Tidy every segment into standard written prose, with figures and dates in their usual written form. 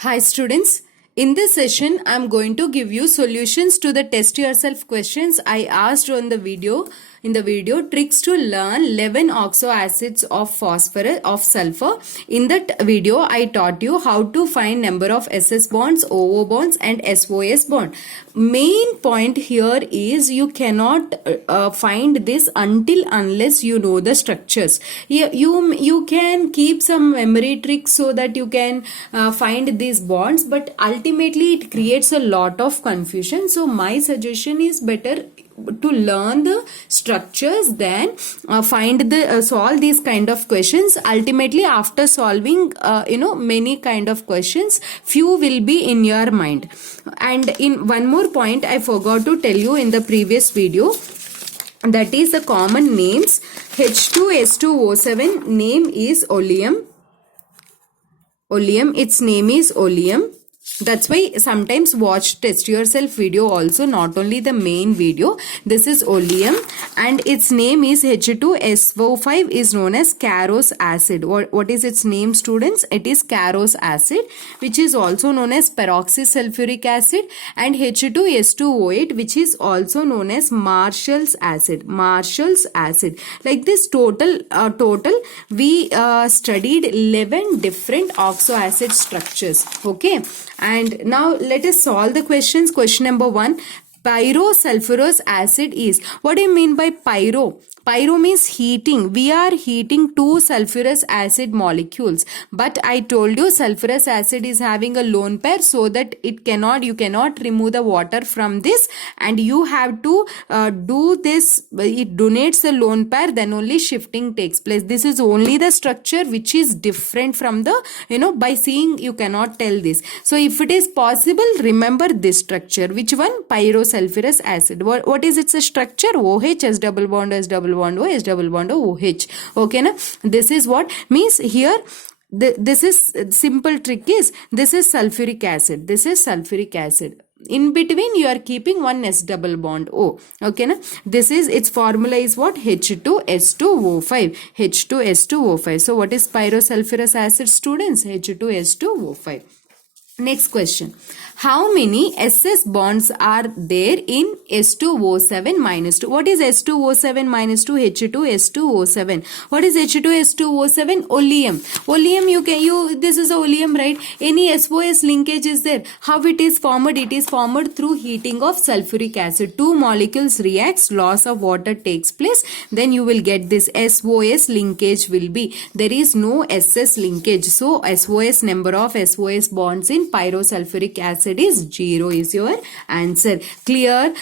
Hi students, in this session I am going to give you solutions to the test yourself questions I asked on the video. In the video, tricks to learn 11 oxo acids of phosphorus of sulfur. In that video I taught you how to find number of SS bonds, OO bonds and SOS bond. Main point here is you cannot find this unless you know the structures. You can keep some memory tricks so that you can find these bonds, but ultimately it creates a lot of confusion. So my suggestion is better to learn the structures than solve these kind of questions. Ultimately, after solving many kind of questions, few will be in your mind. And in one more point I forgot to tell you in the previous video, that is the common names. H2S2O7 name is oleum. Its name is oleum. That's why sometimes watch test yourself video also, not only the main video. This is oleum and its name is H2SO5 is known as Carros acid. What is its name, students? It is Carros acid, which is also known as peroxysulfuric acid, and H2S2O8, which is also known as Marshall's acid. Marshall's acid. Like this total we studied 11 different oxo acid structures. Okay. And now let us solve the questions. Question number 1. Pyrosulfurous acid is. What do you mean by pyro? Pyro means heating. We are heating two sulfurous acid molecules. But I told you sulfurous acid is having a lone pair, so that you cannot remove the water from this, and you have to do this. It donates the lone pair, then only shifting takes place. This is only the structure which is different from the, by seeing you cannot tell this. So if it is possible, remember this structure. Which one? Pyrosulfurous acid. What is its structure? OH, S double bond, S double bond O, S double bond O, OH. Okay, na? This is what means here. This is simple trick is, this is sulfuric acid. This is sulfuric acid. In between you are keeping one S double bond O. Okay, na? This is, its formula is what? H2S2O5. H2S2O5. So what is pyrosulfurous acid, students? H2S2O5. Next question. How many SS bonds are there in S2O7 minus 2? What is S2O7 minus 2? H2S2O7. What is H2S2O7? Oleum. Oleum, this is oleum, right? Any SOS linkage is there. How it is formed? It is formed through heating of sulfuric acid. Two molecules reacts, loss of water takes place. Then you will get this SOS linkage will be. There is no SS linkage. So SOS, number of SOS bonds in pyrosulfuric acid is 0 is your answer. Clear?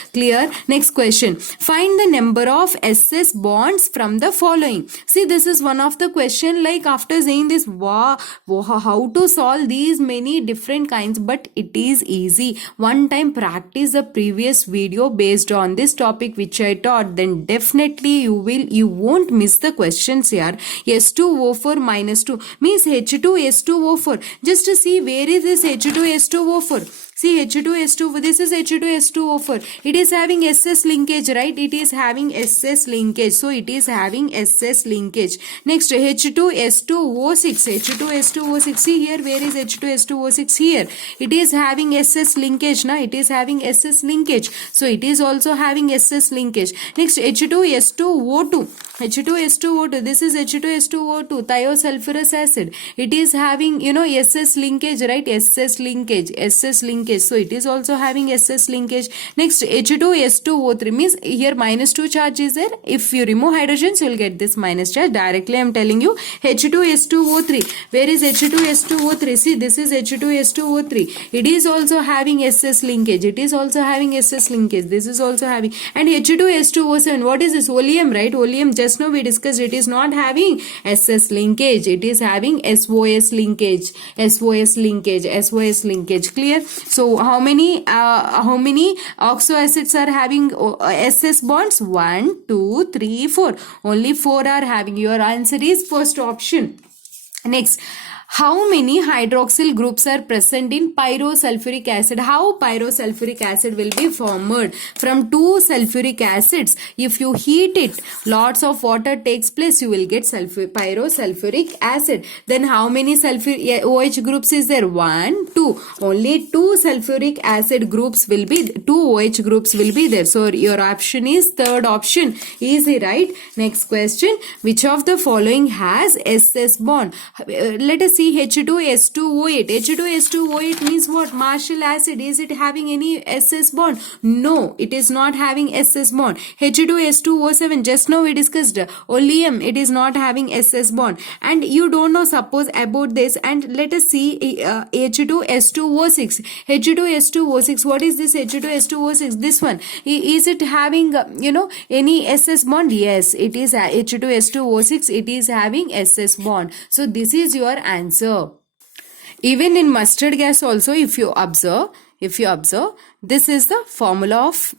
Next question. Find the number of SS bonds from the following. See, this is one of the question, like after saying this, wow, how to solve these many different kinds, but it is easy. One time practice the previous video based on this topic which I taught, then definitely you won't miss the questions here. S2O4 minus 2 means H2S2O4. Just to see where is this H2S2O4. See, H2S2, this is H2S2O4. It is having SS linkage, right? It is having SS linkage. So, it is having SS linkage. Next, H2S2O6. H2S2O6. See here, where is H2S2O6? Here. It is having SS linkage. Now, it is having SS linkage. So, it is also having SS linkage. Next, H2S2O2. H2S2O2. This is H2S2O2. Thiosulfurous acid. It is having, SS linkage, right? SS linkage. So it is also having SS linkage. Next, H2S2O3 means here minus 2 charge is there. If you remove hydrogens, you will get this minus charge. Directly I am telling you H2S2O3. Where is H2S2O3? See, this is H2S2O3. It is also having SS linkage. This is also having. And H2S2O7. What is this? Oleum, right? Oleum, just now we discussed, it is not having SS linkage. It is having SOS linkage. Clear? So how many oxo acids are having SS bonds? 1, 2, 3, 4. Only 4 are having. Your answer is first option. Next, how many hydroxyl groups are present in pyrosulfuric acid? How pyrosulfuric acid will be formed? From two sulfuric acids, if you heat it, lots of water takes place, you will get pyrosulfuric acid. Then how many OH groups is there? 1, 2. Only 2 sulfuric acid groups will be, 2 OH groups will be there. So your option is third option. Easy, right? Next question. Which of the following has SS bond? Let us see H2S2O8. H2S2O8 means what? Marshall acid. Is it having any SS bond? No, it is not having SS bond. H2S2O7, just now we discussed. Oleum, it is not having SS bond. And you don't know, suppose, about this, and let us see H2S2O6. H2S2O6, what is this H2S2O6? This one. Is it having, any SS bond? Yes, it is H2S2O6. It is having SS bond. So this is your answer. Even in mustard gas also, if you observe, this is the formula of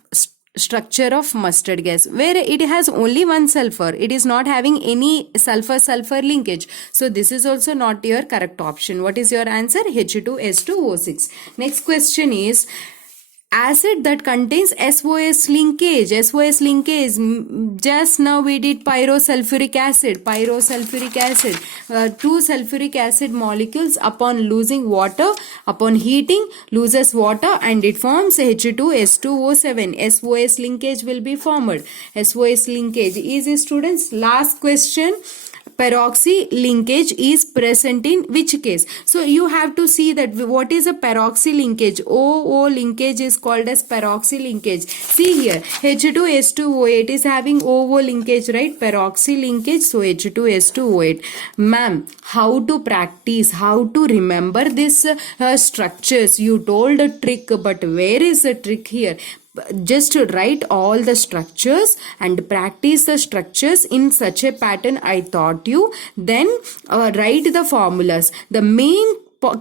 structure of mustard gas, where it has only one sulfur. It is not having any sulfur linkage. So this is also not your correct option. What is your answer? H2S2O6. Next question is, acid that contains SOS linkage. SOS linkage, just now we did pyrosulfuric acid. Two sulfuric acid molecules, upon losing water, upon heating, loses water and it forms H2S2O7. SOS linkage will be formed. SOS linkage. Easy, students. Last question. Peroxy linkage is present in which case? So you have to see that what is a peroxy linkage. OO linkage is called as peroxy linkage. See here, H2S2O8 is having OO linkage, right? Peroxy linkage, so H2S2O8. Ma'am, how to practice, how to remember this structures? You told a trick, but where is the trick here? Just write all the structures and practice the structures in such a pattern I taught you. Then write the formulas. The main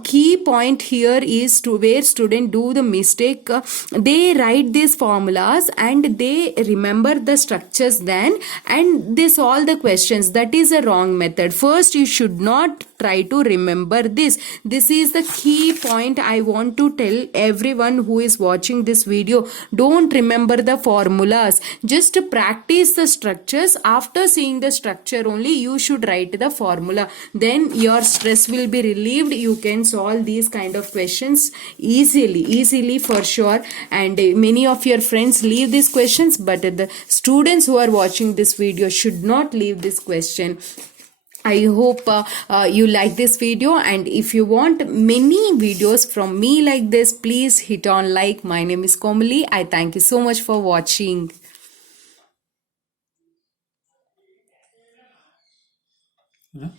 key point here is to where students do the mistake. They write these formulas and they remember the structures then, and they solve the questions. That is a wrong method. First, you should not try to remember this. This is the key point I want to tell everyone who is watching this video. Don't remember the formulas. Just practice the structures. After seeing the structure only, you should write the formula. Then your stress will be relieved. You can solve these kind of questions easily for sure. And many of your friends leave these questions, but the students who are watching this video should not leave this question. I hope you like this video, and if you want many videos from me like this, please hit on like. My name is Komali. I thank you so much for watching. Yeah.